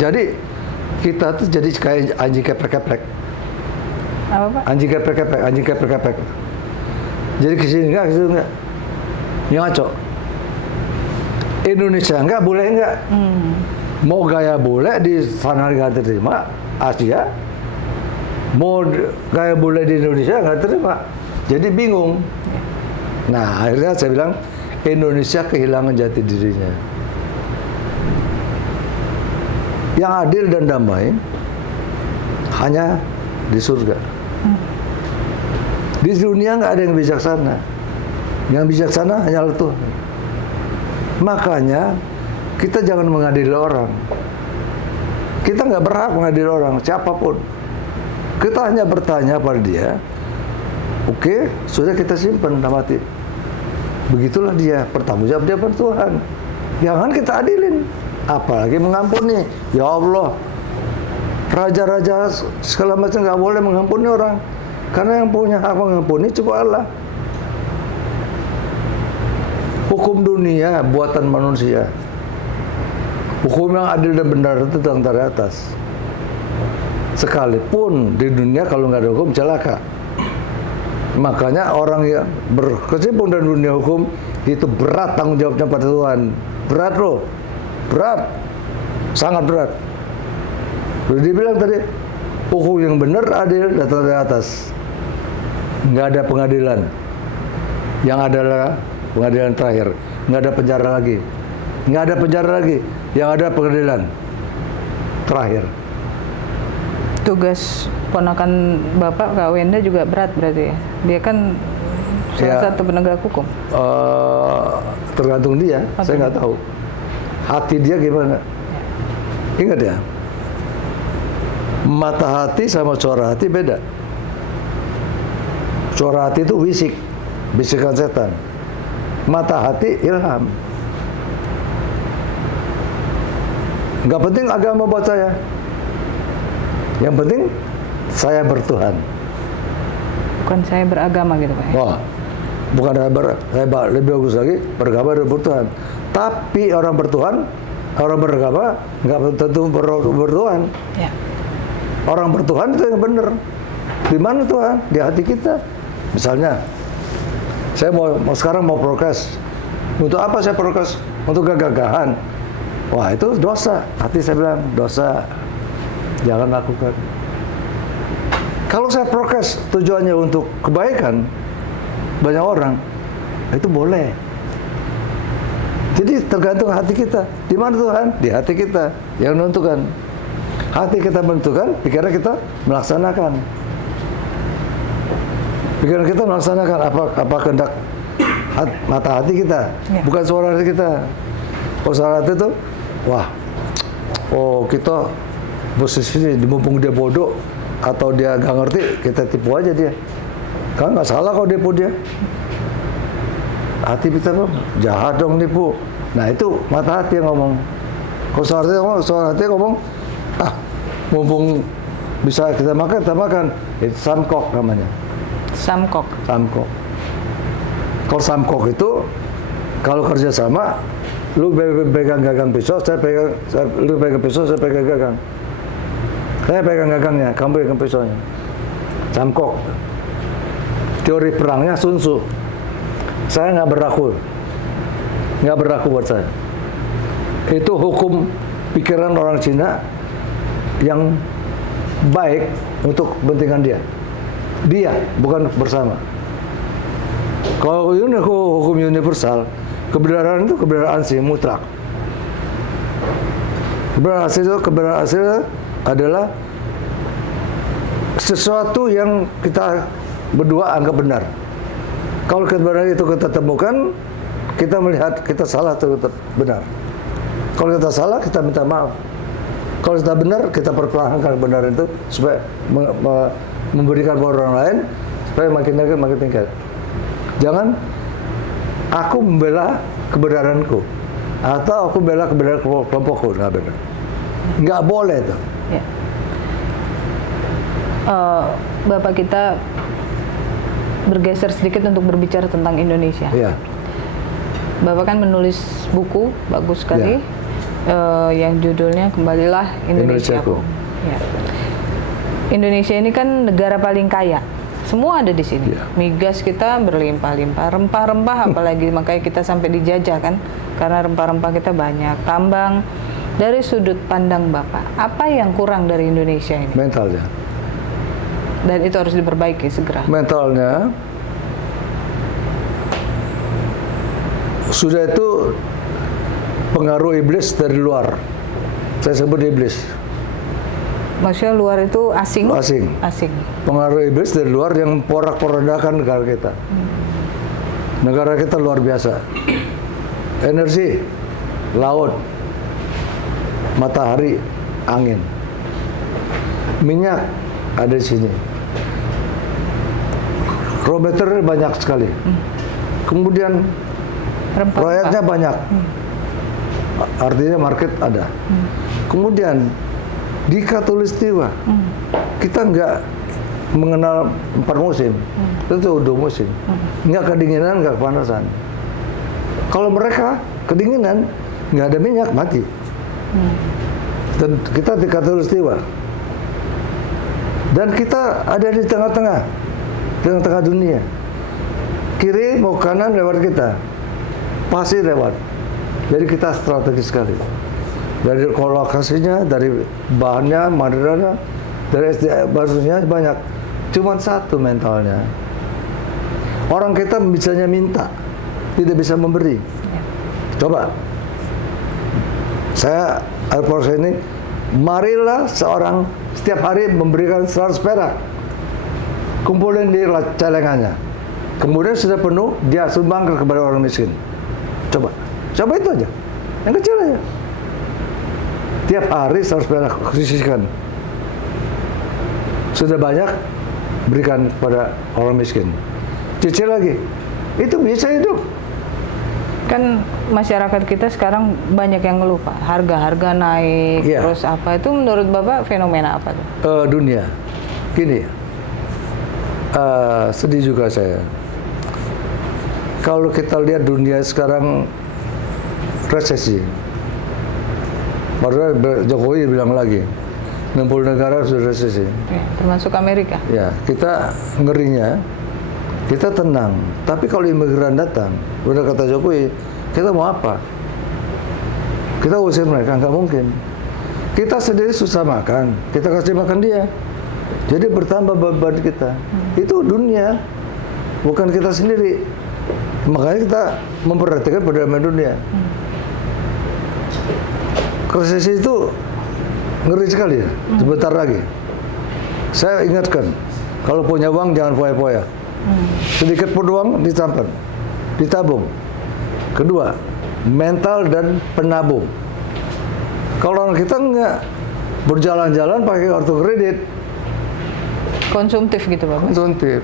Jadi kita tuh jadi kayak anjing keprek-keprek. Apa Pak? Anjing keprek-keprek. Jadi kesini enggak, kesini enggak. Yang ngaco. Indonesia enggak, boleh enggak. Mau gaya boleh di sana nggak terima, Asia. Mau gaya boleh di Indonesia nggak terima. Jadi bingung. Nah, akhirnya saya bilang Indonesia kehilangan jati dirinya. Yang adil dan damai hanya di surga. Di dunia nggak ada yang bijaksana. Yang bijaksana hanyalah Tuhan. Makanya kita jangan mengadili orang. Kita nggak berhak mengadili orang, siapapun. Kita hanya bertanya pada dia, oke, sudah kita simpan dalam hati. Begitulah dia, bertanggung jawab dia pada Tuhan. Jangan kita adilin, apalagi mengampuni. Ya Allah, raja-raja segala macam nggak boleh mengampuni orang, karena yang punya hak mengampuni cuma Allah. Hukum dunia buatan manusia. Hukum yang adil dan benar itu datang dari atas. Sekalipun di dunia kalau nggak ada hukum celaka. Makanya orang yang berkecimpung dalam dunia hukum itu berat tanggung jawabnya pada Tuhan. Berat loh, berat, sangat berat. Sudah dibilang tadi, hukum yang benar adil datang dari atas. Nggak ada pengadilan. Yang adalah pengadilan terakhir. Nggak ada penjara lagi. Nggak ada penjara lagi. Yang ada pengadilan terakhir. Tugas ponakan Bapak Kak Wenda juga berat berarti ya? Dia kan salah satu penegak hukum. Tergantung dia, saya nggak tahu. Hati dia gimana? Ingat ya, mata hati sama suara hati beda. Suara hati itu wisik, bisikan setan. Mata hati ilham. Nggak penting agama buat saya. Yang penting saya bertuhan. Bukan saya beragama gitu Pak. Wah, bukan saya lebih bagus lagi beragama dan bertuhan. Tapi orang bertuhan, orang beragama nggak tentu bertuhan. Ya. Orang bertuhan itu yang benar. Di mana Tuhan? Di hati kita. Misalnya, saya mau sekarang mau prokes. Untuk apa saya prokes? Untuk gagahan. Wah, itu dosa. Hati saya bilang dosa. Jangan lakukan. Kalau saya prokes tujuannya untuk kebaikan banyak orang, itu boleh. Jadi tergantung hati kita. Di mana Tuhan? Di hati kita yang menentukan. Hati kita menentukan, pikiran kita melaksanakan. Pikiran kita melaksanakan apa kehendak mata hati kita, bukan suara hati kita. Kalau suara hati itu, wah, oh kita posisinya mumpung dia bodoh atau dia gak ngerti, kita tipu aja dia. Kan nggak salah kalau tipu dia. Hati kita jahat dong nipu. Nah itu mata hati yang ngomong. Kalau suara hati ngomong, mumpung bisa kita makan. Itu samkok namanya. Samkok. Kalau samkok itu kalau kerja sama, lu pegang gagang pisau, lu pegang pisau, saya pegang gagang. Saya pegang gagangnya, kamu pegang pisaunya. Samkok. Teori perangnya Sun Tzu. Saya nggak berlaku buat saya. Itu hukum pikiran orang Cina yang baik untuk kepentingan dia. Dia, bukan bersama. Kalau ini hukum universal, kebenaran itu kebenaran asli mutlak. Kebenaran asli adalah sesuatu yang kita berdua anggap benar. Kalau kebenaran itu kita temukan, kita melihat kita salah atau benar. Kalau kita salah, kita minta maaf. Kalau kita benar, kita pertahankan kebenaran itu supaya memberikan buat orang lain supaya makin tingkat. Jangan aku membela kebenaranku atau aku membela kebenaran kelompokku, nggak benar. Nggak boleh itu. Ya. Bapak kita bergeser sedikit untuk berbicara tentang Indonesia. Ya. Bapak kan menulis buku bagus sekali. Ya. yang judulnya Kembalilah Indonesiaku. Indonesiaku. Ya. Indonesia ini kan negara paling kaya. Semua ada di sini. Ya. Migas kita berlimpah-limpah, rempah-rempah apalagi makanya kita sampai dijajah kan, karena rempah-rempah kita banyak. Tambang. Dari sudut pandang Bapak, apa yang kurang dari Indonesia ini? Mentalnya. Dan itu harus diperbaiki segera. Mentalnya sudah itu pengaruh iblis dari luar. Saya sebut iblis. Maksudnya luar itu asing? Asing. Asing. Pengaruh iblis dari luar yang porak-porandakan negara kita. Negara kita luar biasa. Energi, laut, matahari, angin, minyak ada di sini. Raw material banyak sekali. Kemudian Rempah-rempah. rakyatnya banyak. Artinya market ada. Kemudian di Katulistiwa kita nggak mengenal 4 musim, itu 2 musim. Nggak kedinginan, nggak kepanasan. Kalau mereka kedinginan, nggak ada minyak, mati. Dan kita di Katulistiwa. Dan kita ada di tengah-tengah dunia. Kiri mau kanan lewat kita, pasti lewat. Jadi kita strategis sekali. Dari kolokasinya, dari bahannya, materialnya, dari SDM banyak. Cuman satu mentalnya. Orang kita bisanya minta, tidak bisa memberi. Coba, saya Alpors ini, marilah seorang setiap hari memberikan 100 perak. Kumpulin di celengannya. Kemudian sudah penuh, dia sumbangkan kepada orang miskin. Coba itu aja. Yang kecil aja. Tiap hari 100 perak sisihkan. Sudah banyak, berikan kepada orang miskin. Cicil lagi. Itu bisa hidup. Kan masyarakat kita sekarang banyak yang ngeluh Pak, harga-harga naik, Iya. terus apa itu menurut Bapak fenomena apa tuh? Dunia. Gini, sedih juga saya. Kalau kita lihat dunia sekarang resesi. Padahal Jokowi bilang lagi, 60 negara sudah resesi. Ya, termasuk Amerika. Ya, kita ngerinya, kita tenang. Tapi kalau imigran datang, udah kata Jokowi, kita mau apa? Kita usir mereka, nggak mungkin. Kita sendiri susah makan, kita kasih makan dia. Jadi bertambah beban kita. Itu dunia, bukan kita sendiri. Makanya kita memperhatikan perdamaian dunia. Resesi itu ngeri sekali ya, sebentar lagi. Saya ingatkan, kalau punya uang jangan foya-foya. Sedikit pun uang disimpan, ditabung. Kedua, mental dan penabung. Kalau orang kita nggak berjalan-jalan pakai kartu kredit, Konsumtif gitu Bapak. konsumtif.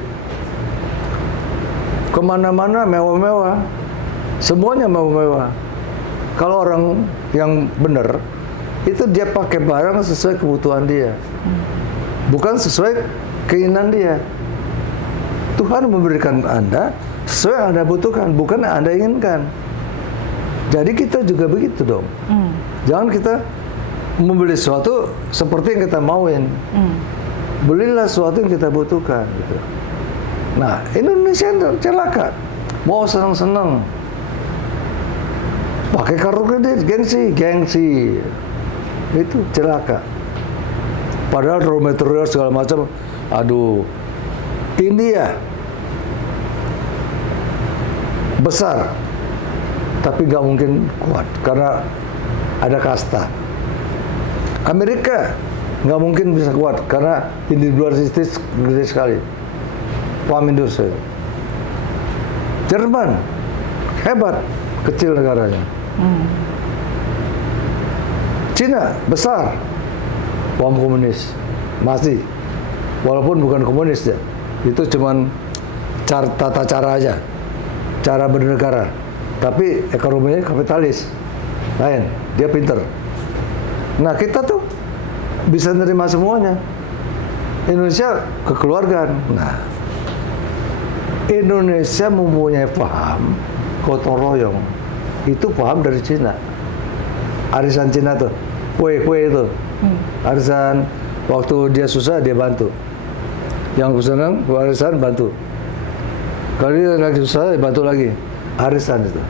Kemana-mana mewah-mewah, semuanya mewah-mewah. Kalau orang yang benar, itu dia pakai barang sesuai kebutuhan dia, bukan sesuai keinginan dia. Tuhan memberikan Anda sesuai yang Anda butuhkan, bukan yang Anda inginkan. Jadi kita juga begitu dong. Jangan kita membeli sesuatu seperti yang kita mauin. Belilah sesuatu yang kita butuhkan. Gitu. Nah, Indonesia celaka. Mau senang-senang, pakai kartu kredit, gengsi. Itu celaka. Padahal raw material segala macam, aduh, India besar, tapi nggak mungkin kuat karena ada kasta. Amerika nggak mungkin bisa kuat karena individualistis gede sekali. Paham industri. Jerman hebat, kecil negaranya. Cina besar, paham komunis masih, walaupun bukan komunis ya, itu cuman tata cara aja, cara bernegara. Tapi ekonominya kapitalis, lain, dia pinter. Nah kita tuh bisa nerima semuanya. Indonesia kekeluargaan. Nah, Indonesia mempunyai paham gotong royong. Itu paham dari Cina. arisan Cina tuh, kue itu, arisan waktu dia susah dia bantu, yang senang arisan bantu, kalau dia lagi susah dia bantu lagi, arisan itu.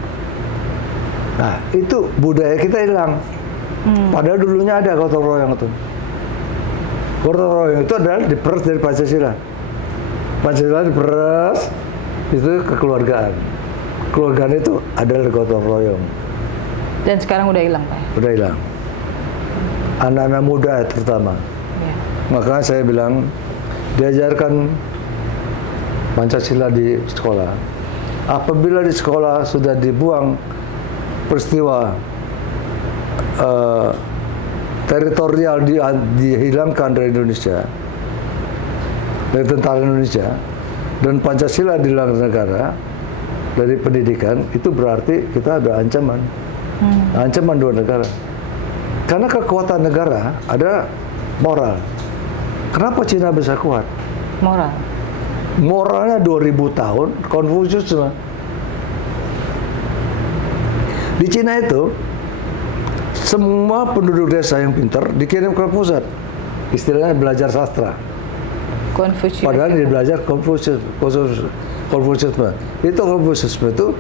Nah itu budaya kita hilang, padahal dulunya ada gotong royong itu. Gotong royong itu adalah diperas dari Pancasila. Pancasila diperas itu kekeluargaan. Kekeluargaan itu adalah gotong royong. Dan sekarang udah hilang, Pak? Udah hilang. Anak-anak muda terutama. Ya. Makanya saya bilang diajarkan Pancasila di sekolah. Apabila di sekolah sudah dibuang peristiwa teritorial dihilangkan dari Indonesia, dari tentara Indonesia, dan Pancasila dihilangkan negara dari pendidikan, itu berarti kita ada ancaman, ancaman dua negara. Karena kekuatan negara ada moral. Kenapa Cina bisa kuat? Moral. Moralnya 2000 tahun, Konfusius. Di Cina itu semua penduduk desa yang pintar dikirim ke pusat, istilahnya belajar sastra. Konfusius. Padahal dia belajar Konfusiusme. Itu Konfusiusme itu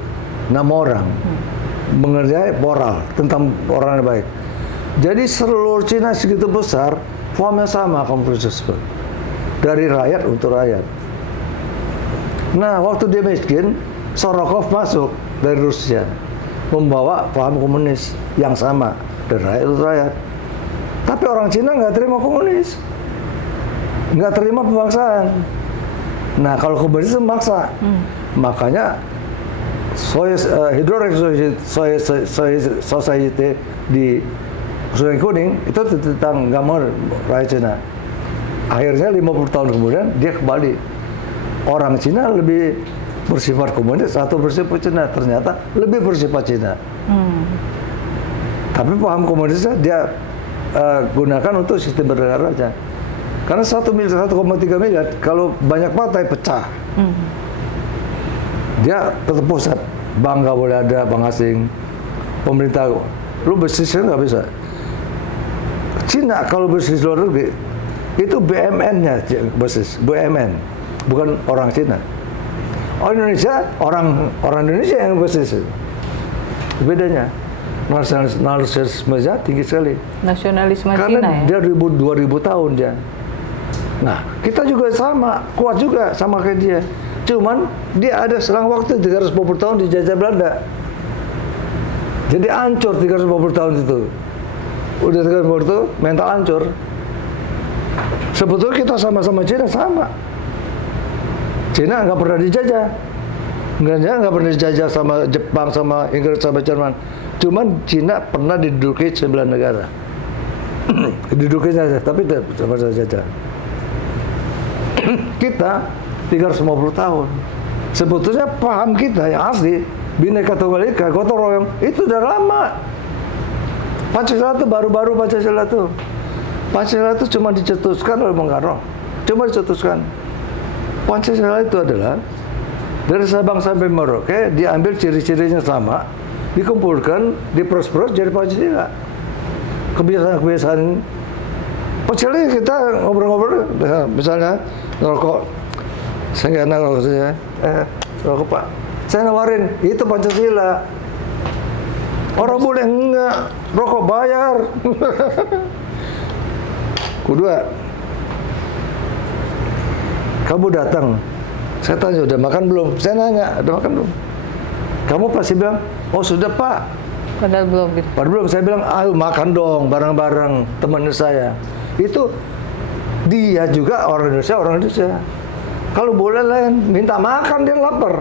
6 orang mengerjai moral tentang orang yang baik. Jadi seluruh Cina segitu besar, formnya sama Konfusiusme, dari rakyat untuk rakyat. Nah, waktu dia miskin, Sorokov masuk dari Rusia, membawa paham komunis yang sama dari rakyat untuk rakyat. Tapi orang Cina nggak terima komunis, nggak terima pembangsaan. Nah, kalau komunis itu maksa, makanya Hydrorek Society di Sungai Kuning itu tentang nggak mau rakyat Cina. Akhirnya 50 tahun kemudian dia kembali. Orang Cina lebih bersifat komunis atau bersifat Cina, ternyata lebih bersifat Cina. Tapi paham komunisnya dia gunakan untuk sistem bernegara aja. Karena 1,3 miliar, kalau banyak partai pecah. Dia tetap pusat, bank nggak boleh ada, bank asing, pemerintah, lu bisnisnya nggak bisa. Cina kalau bisnis luar negeri, itu BUMN-nya bisnis, BUMN. Bukan orang Cina. Orang Indonesia, orang Indonesia yang bisnis. Bedanya. Nasionalismenya tinggi sekali. Nasionalisme Karena Cina ya? dia 2000 tahun dia. Nah, kita juga sama, kuat juga sama kayak dia. Cuman dia ada selang waktu 350 tahun dijajah Belanda. Jadi hancur 350 tahun itu. Udah 350 tahun, mental hancur. Sebetulnya kita sama-sama Cina, sama. Cina nggak pernah dijajah, nggak pernah dijajah sama Jepang, sama Inggris, sama Jerman. Cuman Cina pernah diduduki 9 negara, diduduki saja, tapi tidak pernah jajah. Kita 350 tahun. Sebetulnya paham kita yang asli, Bhinneka Tunggal Ika, gotong royong itu udah lama. Pancasila itu baru-baru Pancasila itu. Pancasila itu cuma dicetuskan oleh Bung Karno, cuma dicetuskan. Pancasila itu adalah dari Sabang sampai Merauke, diambil ciri-cirinya sama, dikumpulkan, diperos-peros jadi Pancasila. Kebiasaan-kebiasaan Pancasila kita ngobrol-ngobrol, misalnya ngerokok, saya nggak enak kalau saya, rokok Pak, saya nawarin, itu Pancasila. Orang boleh enggak, rokok bayar. Kedua, kamu datang, saya tanya udah makan belum? Saya nanya, udah makan belum? Kamu pasti bilang, oh sudah Pak. Padahal belum gitu. Padahal belum. Saya bilang, ayo makan dong bareng-bareng teman saya. Itu dia juga orang Indonesia. Kalau boleh lain, minta makan dia lapar.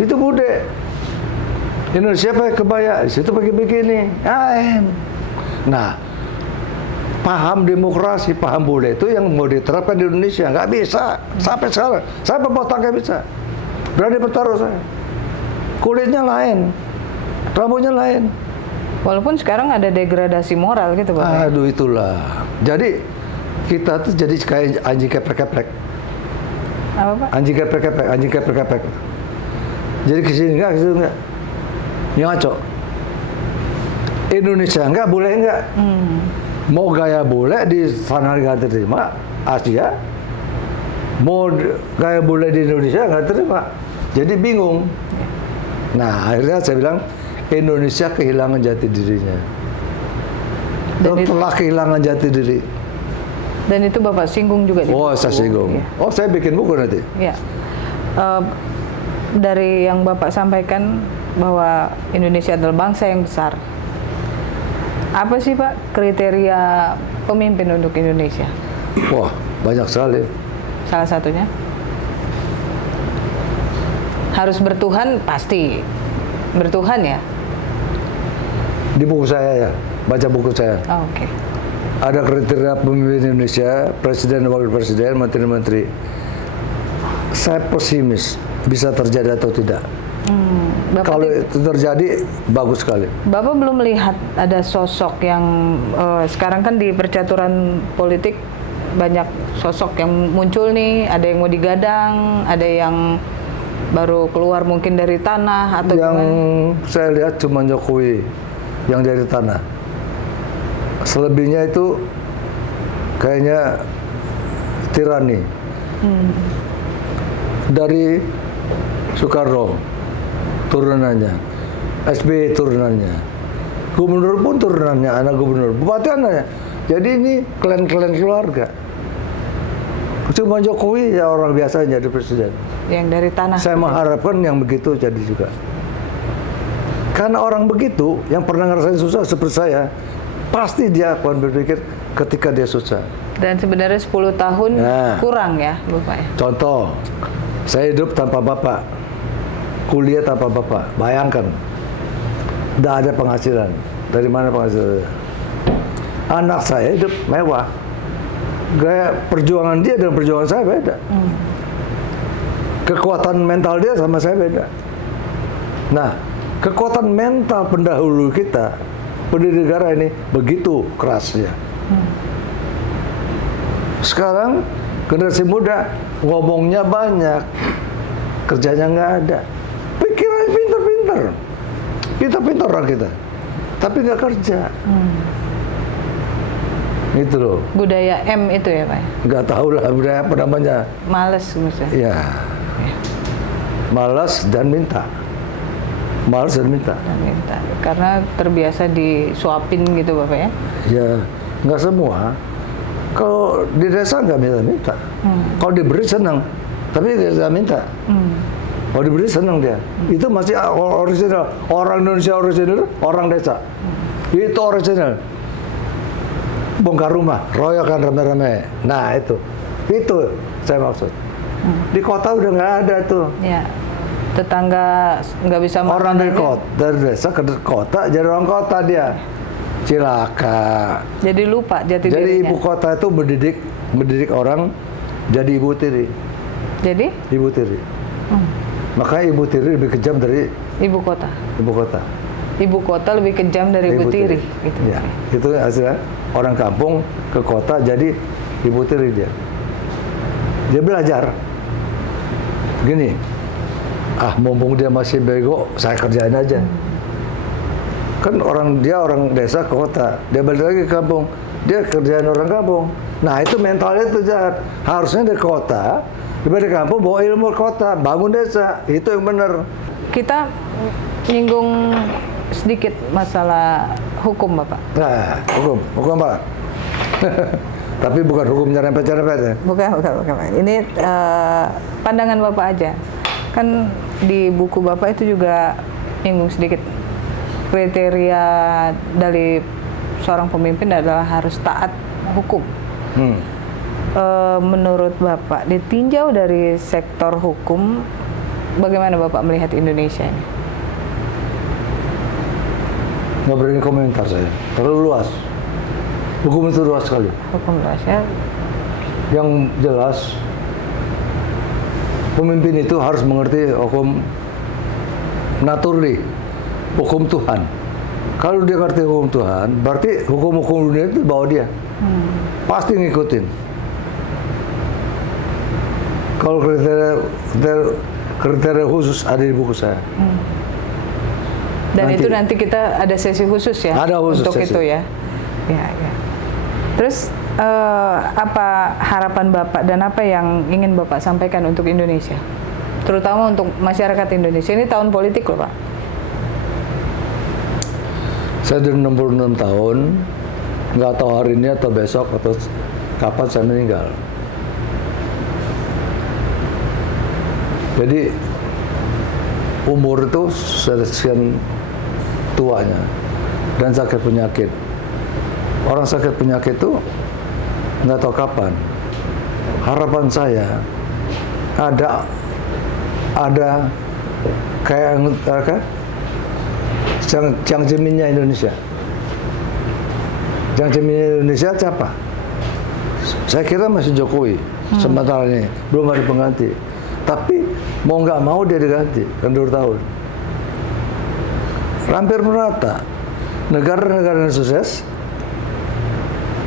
Itu bude. Indonesia pakai kebaya, situ pakai bikini. Nah, paham demokrasi, paham bule itu yang mau diterapkan di Indonesia nggak bisa sampai sekarang. Saya pemotong nggak bisa, berani bertaruh saya. Kulitnya lain, rambutnya lain. Walaupun sekarang ada degradasi moral gitu Bapak. Aduh itulah. Jadi kita tuh jadi kayak anjing keprek-keprek. Apa Pak? Anjing keprek-keprek. Jadi kesini enggak, kesini enggak. Yang ngaco. Indonesia enggak, boleh enggak. Mau gaya boleh di sana nggak terima, Asia. Mau gaya boleh di Indonesia nggak terima. Jadi bingung. Nah, akhirnya saya bilang Indonesia kehilangan jati dirinya. Telah kehilangan jati diri. Dan itu Bapak singgung juga di Oh, buku. saya singgung. Ya. Oh, saya bikin buku nanti. Ya. Dari yang Bapak sampaikan bahwa Indonesia adalah bangsa yang besar. Apa sih Pak kriteria pemimpin untuk Indonesia? Wah, banyak sekali. Salah satunya? Harus bertuhan pasti. Bertuhan ya? Di buku saya ya, baca buku saya. Oh, oke. Ada kriteria pemimpin Indonesia, presiden, wakil presiden, menteri-menteri. Saya pesimis bisa terjadi atau tidak. Kalau itu terjadi, bagus sekali. Bapak belum melihat ada sosok yang sekarang kan di percaturan politik banyak sosok yang muncul nih, ada yang mau digadang, ada yang baru keluar mungkin dari tanah atau Yang gimana? saya lihat cuma Jokowi yang dari tanah. Selebihnya itu kayaknya tirani. Dari Soekarno turunannya, SBY turunannya, gubernur pun turunannya, anak gubernur, bupati anaknya. Jadi ini klan-klan keluarga. Cuma Jokowi ya orang biasa jadi presiden. Yang dari tanah. Saya mengharapkan yang begitu jadi juga. Karena orang begitu yang pernah ngerasain susah seperti saya, pasti dia akan berpikir ketika dia susah. Dan sebenarnya 10 tahun Nah. kurang ya, Bapak ya. Contoh, saya hidup tanpa bapak, kuliah tanpa bapak. Bayangkan, tidak ada penghasilan. Dari mana penghasilan? Anak saya hidup mewah. Gaya perjuangan dia dan perjuangan saya beda. Kekuatan mental dia sama saya beda. Nah, kekuatan mental pendahulu kita, pendiri negara ini begitu kerasnya. Sekarang generasi muda ngomongnya banyak, kerjanya nggak ada. Pikirannya pintar-pintar, pintar-pintar orang kita, tapi nggak kerja. Itu loh. Budaya M itu ya Pak? Nggak tahu lah budaya apa namanya. Males misalnya. Ya, malas dan minta. Malas dan minta. Dan minta. Karena terbiasa disuapin gitu Bapak ya? Ya, nggak semua. Kalau di desa nggak minta-minta. Kalau diberi senang, tapi nggak minta. Kalau diberi senang dia. Itu masih original. Orang Indonesia original, orang desa. Itu original. Bongkar rumah, royokan rame-rame. Nah itu saya maksud. Di kota udah nggak ada tuh. Ya. Tetangga nggak bisa makan Orang dari aja. kota, dari desa ke kota, jadi orang kota dia. Cilaka. Jadi lupa jati Jadi dirinya. ibu kota itu mendidik orang jadi ibu tiri. Jadi Ibu tiri. Makanya ibu tiri lebih kejam dari ibu kota. ibu kota. Ibu kota lebih kejam dari ibu tiri. Gitu. Ya, itu hasilnya orang kampung ke kota jadi ibu tiri dia. Dia belajar. Gini, mumpung dia masih bego, saya kerjain aja. Kan orang desa ke kota, dia balik lagi ke kampung, dia kerjain orang kampung. Nah itu mentalnya itu jahat. Harusnya di kota, di kampung bawa ilmu ke kota, bangun desa, itu yang benar. Kita nyinggung sedikit masalah hukum Bapak. Nah, hukum apa? Tapi bukan hukum nyerempet-nyerempet ya. Bukan. Ini pandangan Bapak aja. Kan di buku Bapak itu juga nyinggung sedikit kriteria dari seorang pemimpin adalah harus taat hukum. Menurut Bapak, ditinjau dari sektor hukum, bagaimana Bapak melihat Indonesia ini? Nggak berani komentar saya, terlalu luas. Hukum itu luas sekali. Hukum luas ya. Yang jelas, pemimpin itu harus mengerti hukum naturli, hukum Tuhan. Kalau dia ngerti hukum Tuhan, berarti hukum-hukum dunia itu bawa dia. Pasti ngikutin. Kalau kriteria khusus ada di buku saya. Dan itu nanti kita ada sesi khusus ya Ada khusus untuk sesi. itu ya. Ya, ya. Terus apa harapan Bapak dan apa yang ingin Bapak sampaikan untuk Indonesia? Terutama untuk masyarakat Indonesia. Ini tahun politik loh, Pak. Saya dari 66 tahun, nggak tahu hari ini atau besok atau kapan saya meninggal. Jadi umur itu sekian tuanya dan sakit penyakit. Orang sakit penyakit itu nggak tahu kapan. Harapan saya ada kayak Jiang Zeminnya Indonesia. Jiang Zeminnya Indonesia siapa? Saya kira masih Jokowi. Sementara ini belum ada pengganti. Tapi mau nggak mau dia diganti kan 2 tahun. Hampir merata. Negara-negara yang sukses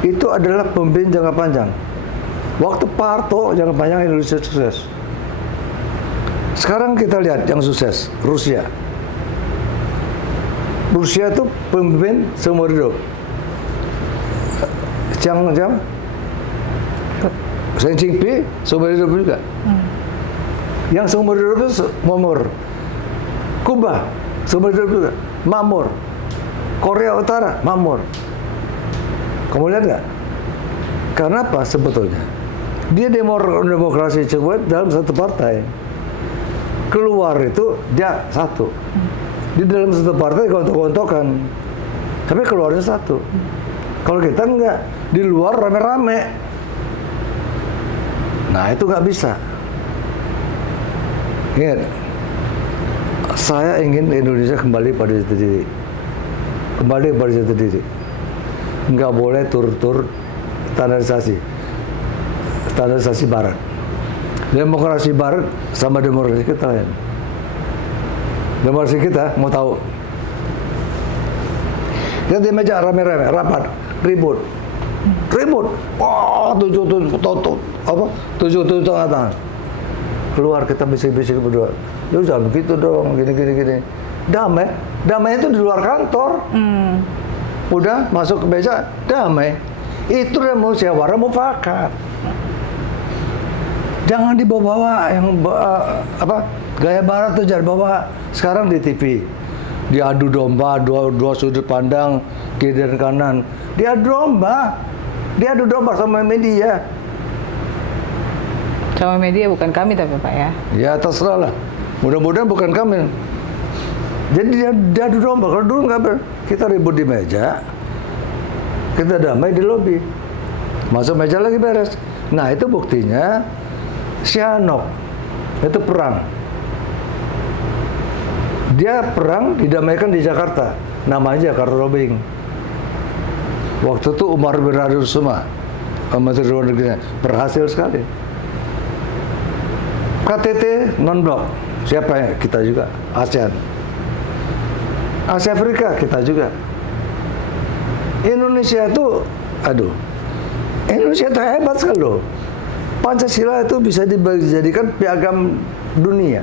itu adalah pemimpin jangka panjang. Waktu Pak Harto jangka panjang Indonesia sukses. Sekarang kita lihat yang sukses, Rusia. Rusia itu pemimpin seumur hidup. Xi Jinping seumur hidup juga. Yang seumur hidup itu makmur. Kuba seumur hidup juga makmur. Korea Utara makmur. Kamu lihat nggak? Karena apa sebetulnya? Dia demokrasi cukup dalam satu partai. Keluar itu dia satu. Di dalam satu partai gontok-gontokan. Tapi keluarnya satu. Kalau kita enggak, di luar rame-rame. Nah, itu nggak bisa. Ingat, saya ingin Indonesia kembali pada jati diri. Kembali pada jati diri. Nggak boleh tur-tur standarisasi Barat. Demokrasi Barat sama demokrasi kita lain. Demokrasi kita mau tahu? Kita di meja rame-rame, rapat, ribut. Wah, tujuh tengah tangan. Keluar kita bisik-bisik berdua. Ya jangan begitu dong, gini. Damai itu di luar kantor. Udah masuk ke meja, damai. Itu yang musyawarah mufakat. Jangan dibawa-bawa yang gaya Barat tuh jangan bawa. Sekarang di TV diadu domba, dua sudut pandang kiri dan kanan. Diadu domba sama media. Sama media bukan kami tapi Pak ya. Ya terserah lah. Mudah-mudahan bukan kami. Jadi diadu domba. Kalau dulu nggak kita ribut di meja, kita damai di lobi. Masuk meja lagi beres. Nah itu buktinya Sihanouk itu perang. Dia perang didamaikan di Jakarta, namanya Jakarta Lobbying. Waktu itu Umar bin Abdul Sumah, Menteri Luar Negeri, berhasil sekali. KTT non-blok, siapa ya? Kita juga, ASEAN. Asia Afrika, kita juga. Indonesia itu, Indonesia itu hebat sekali loh. Pancasila itu bisa dijadikan piagam dunia.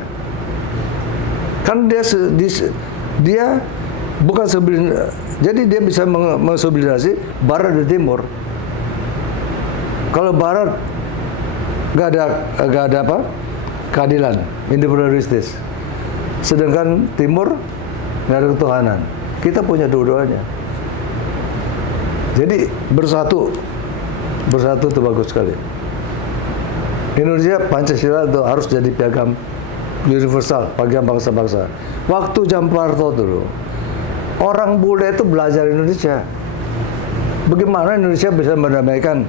Kan dia bukan jadi dia bisa mensubordinasi Barat dan Timur. Kalau Barat nggak ada apa keadilan, individualistis. Sedangkan Timur nggak ada ketuhanan. Kita punya dua-duanya. Jadi bersatu itu bagus sekali. Indonesia Pancasila itu harus jadi piagam universal, piagam bangsa-bangsa. Waktu zaman Pak Harto dulu, orang bule itu belajar Indonesia. Bagaimana Indonesia bisa mendamaikan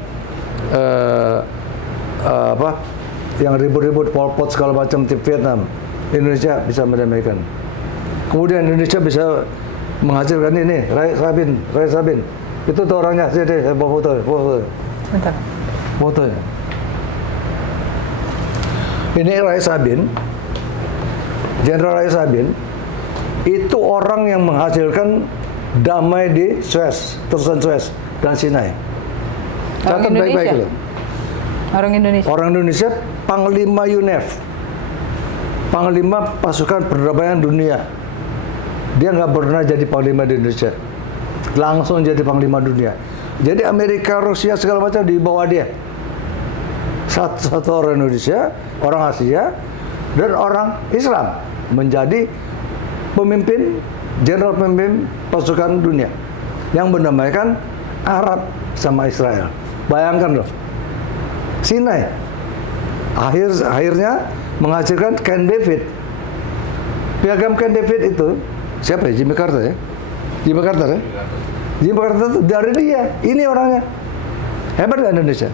yang ribut-ribut Pol Pot segala macam di Vietnam. Indonesia bisa mendamaikan. Kemudian Indonesia bisa menghasilkan ini, Ray Sabin. Itu tuh orangnya, saya bawa foto. Bentar. Fotonya. Ini Ray Sabin, Jenderal Ray Sabin, itu orang yang menghasilkan damai di Suez, terusan Suez dan Sinai. Catat baik-baik loh. Orang Indonesia. Orang Indonesia, Panglima UNEF, Panglima Pasukan Perdamaian Dunia Dia nggak pernah jadi panglima di Indonesia. Langsung jadi panglima dunia. Jadi Amerika, Rusia segala macam di bawah dia. Satu orang Indonesia, orang Asia, dan orang Islam menjadi pemimpin, jenderal pemimpin pasukan dunia yang berdamaikan Arab sama Israel. Bayangkan loh, Sinai akhirnya menghasilkan Camp David. Piagam Camp David itu siapa ya? Jimmy Carter ya? Jimmy Carter ya? Jimmy Carter itu dari dia. Ini orangnya. Hebat nggak Indonesia?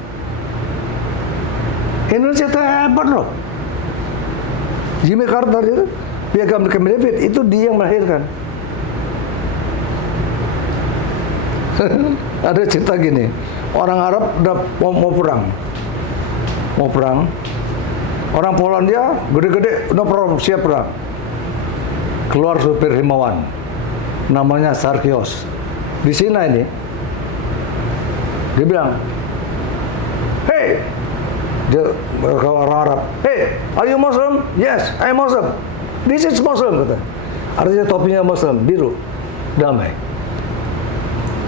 Indonesia itu hebat loh. Jimmy Carter itu piagam Camp David itu dia yang melahirkan. Ada cerita gini, orang Arab udah mau perang, orang Polandia gede-gede udah siap perang. Keluar supir himawan, namanya Sarkios. Di Sinai ini, dia bilang, hey, dia ke orang Arab, hey, are you Muslim? Yes, I am Muslim. This is Muslim, kata. Artinya topinya Muslim, biru, damai.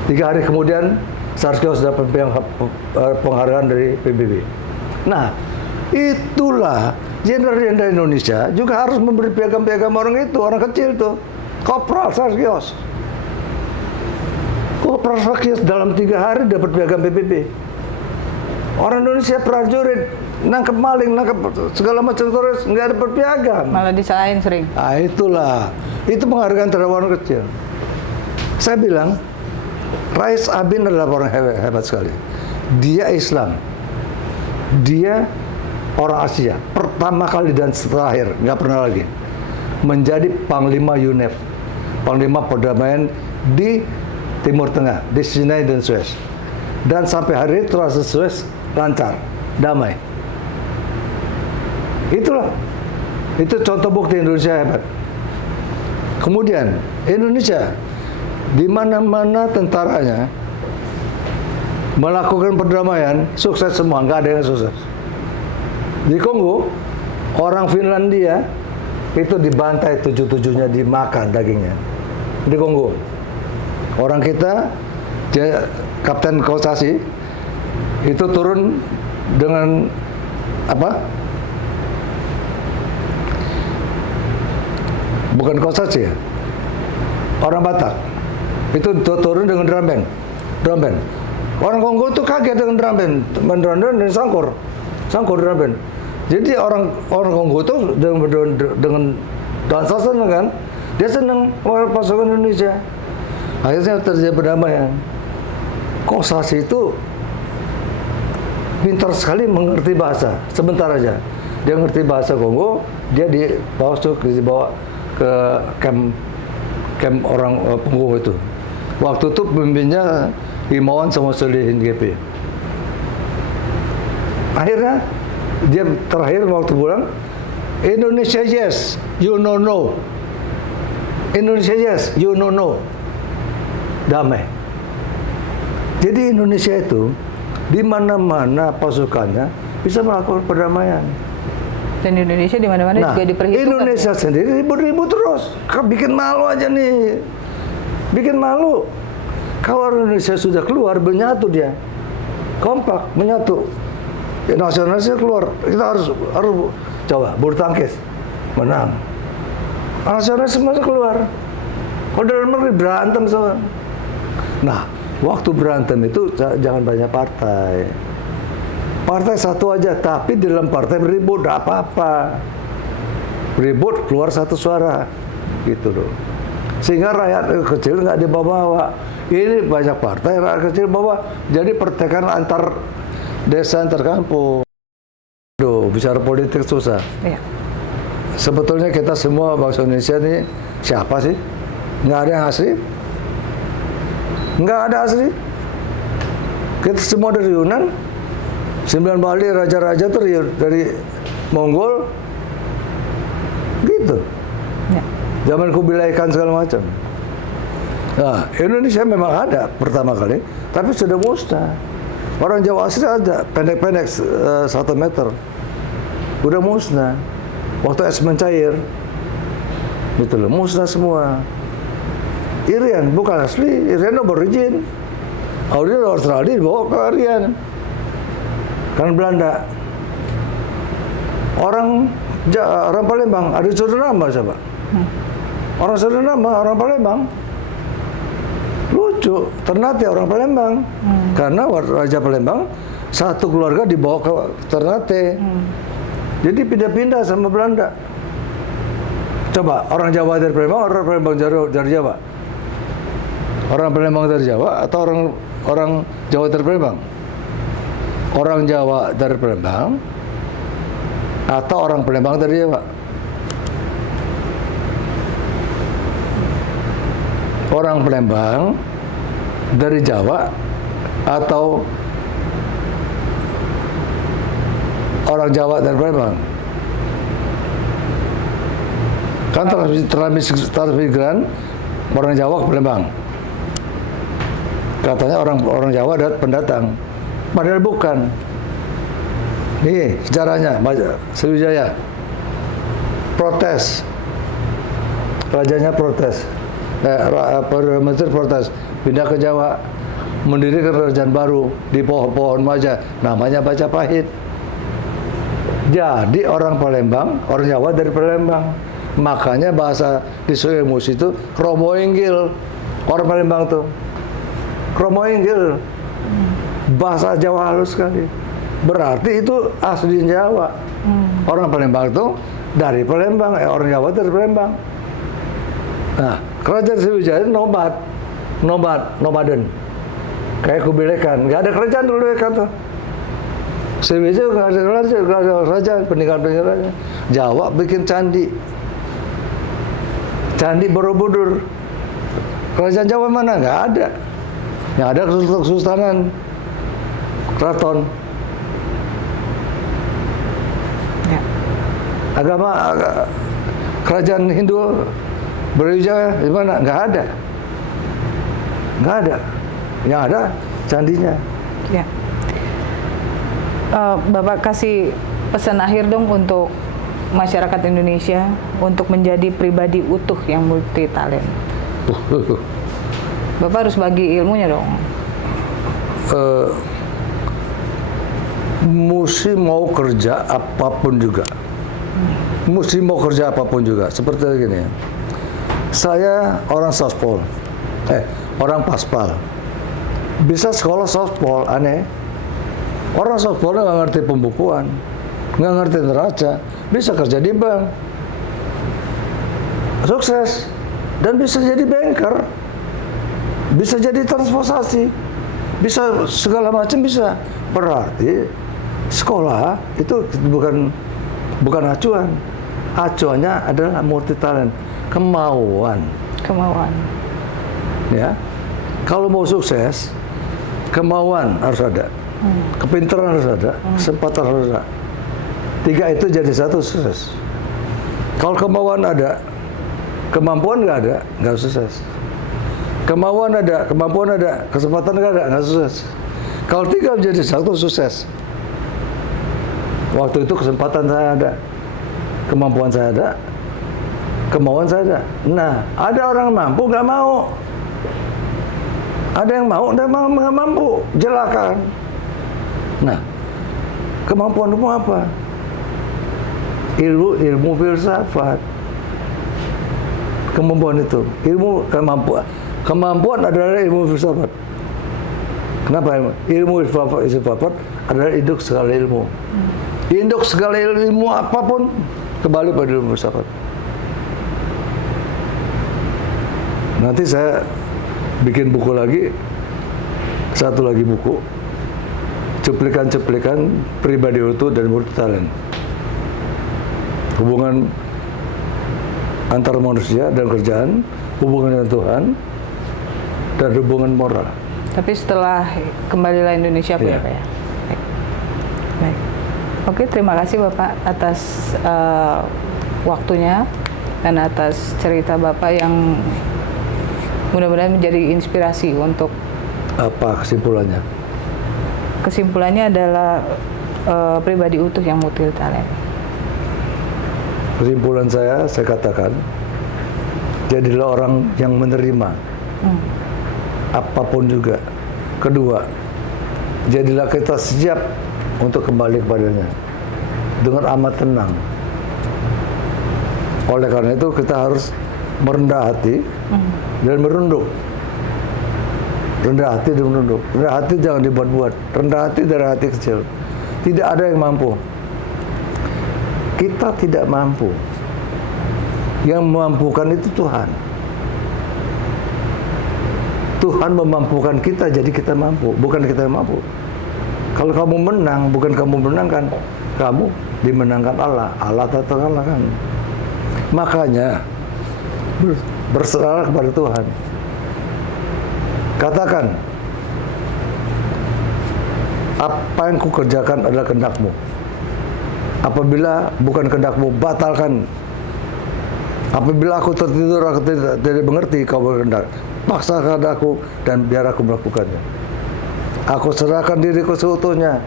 3 hari kemudian, Sarkios dapat penghargaan dari PBB. Nah, itulah jenderal-jenderal Indonesia juga harus memberi piagam-piagam orang itu, orang kecil itu. Kopral Sarkios. Kopral Sarkios dalam 3 hari dapat piagam PBB. Orang Indonesia prajurit, nangkep maling, nangkep segala macam teroris, nggak dapat piagam. Malah disalahin sering. Nah, itulah. Itu penghargaan terhadap orang kecil. Saya bilang, Rais Abin adalah orang hebat sekali. Dia Islam. Dia orang Asia. Pertama kali dan terakhir, nggak pernah lagi. Menjadi Panglima UNEF. Panglima perdamaian di Timur Tengah, di Sinai dan Suez. Dan sampai hari ini Transit Suez lancar, damai. Itulah. Itu contoh bukti Indonesia hebat. Kemudian, Indonesia di mana-mana tentaranya melakukan perdamaian, sukses semua, nggak ada yang sukses. Di Kongo, orang Finlandia itu dibantai 7-7-nya, dimakan dagingnya. Di Kongo, orang kita, Kapten Kosasi itu turun dengan apa? Bukan Kosasi ya, orang Batak. Itu turun dengan drum band. Orang Kongo itu kaget dengan drum band dan sangkur drum band. Jadi orang Kongo itu dengan dansa senang kan, dia senang pasukan Indonesia. Akhirnya terjadi perdamaian. Kosasi itu pintar sekali mengerti bahasa. Sebentar aja dia ngerti bahasa Kongo, dia dibawa ke camp orang Kongo itu. Waktu itu pemimpinnya Himawan sama Solihin GP. Akhirnya dia terakhir waktu pulang, Indonesia yes, you know no. Indonesia yes, you know no. Damai. Jadi Indonesia itu di mana-mana pasukannya bisa melakukan perdamaian. Dan Indonesia di mana-mana juga diperhitungkan. Indonesia sendiri ribut-ribut terus. Bikin malu aja nih. Bikin malu. Kalau Indonesia sudah keluar, menyatu dia. Kompak, menyatu. Ya, nasionalisnya keluar. Kita harus coba bulu tangkis. Menang. Nasionalis semuanya keluar. Kalau dalam negeri berantem sama. Nah, waktu berantem itu jangan banyak partai. Partai satu aja, tapi di dalam partai beribut, tidak apa-apa. Ribut, keluar satu suara. Gitu loh. Sehingga rakyat kecil nggak dibawa-bawa. Ini banyak partai, rakyat kecil bawa. Jadi pertengkaran antar desa, antar kampung. Aduh, bicara politik susah. Iya. Sebetulnya kita semua bangsa Indonesia ini siapa sih? Nggak ada yang asli. Nggak ada asli. Kita semua dari Yunan. 9 Bali raja-raja itu dari Mongol. Gitu. Ya. Zaman Kubilai Khan segala macam. Nah, Indonesia memang ada pertama kali, tapi sudah musnah. Orang Jawa asli ada, pendek-pendek 1 meter. Udah musnah. Waktu es mencair, gitu loh, musnah semua. Irian, bukan asli, Irian aborigin. Aborigin Australia dibawa ke Irian. Kan Belanda. Orang Palembang, ada Suriname siapa? Orang Suriname, orang Palembang. Lucu, Ternate orang Palembang. Karena Raja Palembang, satu keluarga dibawa ke Ternate. Jadi pindah-pindah sama Belanda. Coba, orang Jawa dari Palembang, orang Palembang dari Jawa. Orang Palembang dari Jawa atau orang Jawa dari Palembang? Orang Jawa dari Palembang atau orang Palembang dari Jawa? Orang Palembang dari Jawa atau orang Jawa dari Palembang? Kan transmigran orang Jawa ke Palembang. Katanya orang Jawa ada pendatang. Padahal bukan. Nih sejarahnya, Sriwijaya protes, rajanya protes, Menteri protes, pindah ke Jawa, mendirikan kerajaan baru di pohon maja, namanya Majapahit. Jadi orang Palembang, orang Jawa dari Palembang, makanya bahasa di Sungai Musi itu Kromo Inggil, orang Palembang tuh, Kromo Inggil. Bahasa Jawa halus sekali. Berarti itu asli Jawa. Orang Palembang itu dari Palembang, orang Jawa dari Palembang. Nah, kerajaan Sriwijaya nomaden. Kayak Kubilekan, nggak ada kerajaan dulu tuh. Sriwijaya nggak ada kerajaan, peninggalan. Jawa bikin candi. Candi Borobudur. Kerajaan Jawa mana? Nggak ada. Yang ada Kesultanan Keraton. Ya. Kerajaan Hindu Brawijaya di mana? Nggak ada. Yang ada candinya. Ya. Bapak kasih pesan akhir dong untuk masyarakat Indonesia untuk menjadi pribadi utuh yang multi talent. Bapak harus bagi ilmunya dong. Mesti mau kerja apapun juga. Seperti gini. Saya orang softball, orang paspal. Bisa sekolah softball, aneh. Orang softball nggak ngerti pembukuan, nggak ngerti neraca, bisa kerja di bank, sukses, dan bisa jadi banker, bisa jadi transportasi, bisa segala macam bisa. Berarti sekolah itu bukan acuan. Acuannya adalah multi talent, kemauan. Ya, kalau mau sukses, kemauan harus ada, kepintaran harus ada, kesempatan harus ada. 3 itu jadi satu sukses. Kalau kemauan ada, kemampuan nggak ada, nggak sukses. Kemauan ada, kemampuan ada, kesempatan nggak sukses. Kalau 3 menjadi satu sukses. Waktu itu kesempatan saya ada, kemampuan saya ada, kemauan saya ada. Nah, ada orang mampu nggak mau, ada yang mau nggak mampu, jelakan. Nah, kemampuanmu apa? Ilmu filsafat. Kemampuan itu, kemampuan adalah ilmu filsafat. Kenapa ilmu filsafat adalah induk segala ilmu. Induk segala ilmu apapun kembali pada ilmu filsafat. Nanti saya bikin buku lagi, satu lagi buku, cuplikan-cuplikan pribadi utuh dan multi talent. Hubungan antar manusia dan kerjaan, hubungan dengan Tuhan, dan hubungan moral. Tapi setelah kembalilah Indonesia, ya. Pak ya. Baik. Oke, terima kasih Bapak atas waktunya dan atas cerita Bapak yang mudah-mudahan menjadi inspirasi untuk. Apa kesimpulannya? Kesimpulannya adalah pribadi utuh yang multi talent. Kesimpulan saya katakan, jadilah orang yang menerima Apapun juga. Kedua, jadilah kita siap untuk kembali kepadanya dengan amat tenang. Oleh karena itu kita harus merendah hati dan merunduk. Rendah hati dan merunduk. Rendah hati jangan dibuat-buat. Rendah hati dari hati kecil. Tidak ada yang mampu. Kita tidak mampu. Yang memampukan itu Tuhan. Tuhan memampukan kita, jadi kita mampu, bukan kita yang mampu. Kalau kamu menang, bukan kamu menangkan, kamu dimenangkan Allah. Allah tak terkalahkan. Makanya berserah kepada Tuhan. Katakan, apa yang kukerjakan adalah kehendak-Mu. Apabila bukan kehendak-Mu, batalkan. Apabila aku tertidur, aku tidak mengerti kau berkehendak. Paksakan aku dan biar aku melakukannya. Aku serahkan diriku seutuhnya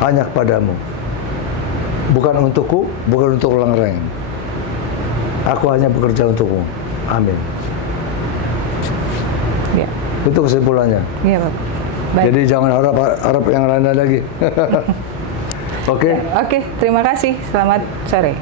hanya kepadamu. Bukan untukku, bukan untuk orang lain. Aku hanya bekerja untukmu. Amin. Ya. Itu kesimpulannya. Iya, Bapak. Baik. Jadi jangan harap yang lain lagi. Oke. Oke, terima kasih. Selamat sore.